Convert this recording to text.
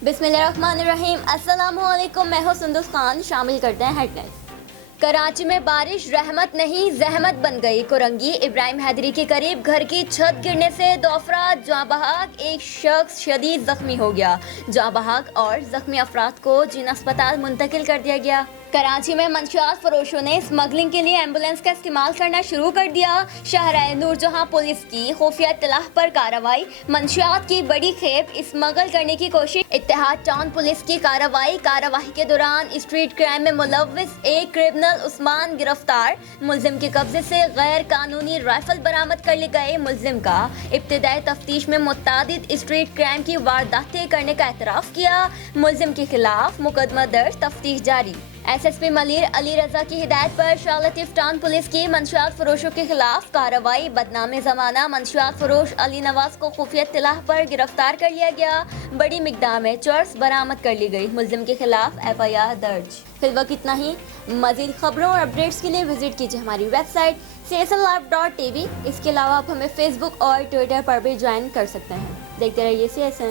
बिस्मिल्लाहिर्रहमानिर्रहीम। अस्सलामुअलैकुम। मैं हूं सुंदुस खान। शामिल करते हैं हेडलाइंस। कराची में बारिश रहमत नहीं जहमत बन गई। कोरंगी इब्राहिम हैदरी के करीब घर की छत गिरने से 2 अफराद जाँ बहक, एक शख्स शदीद जख्मी हो गया। जाँ बहक और जख्मी अफराद को जिन अस्पताल मुंतकिल कर दिया गया। कराची में मंशियात फरोशों ने स्मगलिंग के लिए एम्बुलेंस का इस्तेमाल करना शुरू कर दिया। शहर नूरजहां पुलिस की खुफिया इत्तलाह पर कार्रवाई। मंशियात की बड़ी खेप स्मगल करने की कोशिश। इत्तेहाद टाउन पुलिस की कार्रवाई के दौरान स्ट्रीट क्राइम में मुलव्विस एक क्रिमिनल उस्मान गिरफ्तार। मुलजिम के कब्जे से गैर कानूनी राइफल बरामद कर ली गई। मुलजिम का इब्तिदाई तफ्तीश में मुतादिद स्ट्रीट क्राइम की वारदातें करने का एतराफ़ किया। मुलजिम के खिलाफ मुकदमा दर्ज, तफ्तीश जारी। SSP मलिर अली रजा की हिदायत पर शालतीफ टाउन पुलिस की मंशियात फरोशों के खिलाफ कार्रवाई। बदनामे ज़माना मंशियात फरोश अली नवाज को खुफिया इत्तलाह पर गिरफ्तार कर लिया गया। बड़ी मिकदार में चर्स बरामद कर ली गई। मुलजिम के खिलाफ FIR दर्ज। फिलवक्त इतना ही। मज़ीद खबरों और अपडेट्स के लिए विजिट कीजिए हमारी वेबसाइट csnlive.tv। इसके अलावा आप हमें फेसबुक और ट्विटर पर भी ज्वाइन कर सकते हैं। देखते रहिए CSN।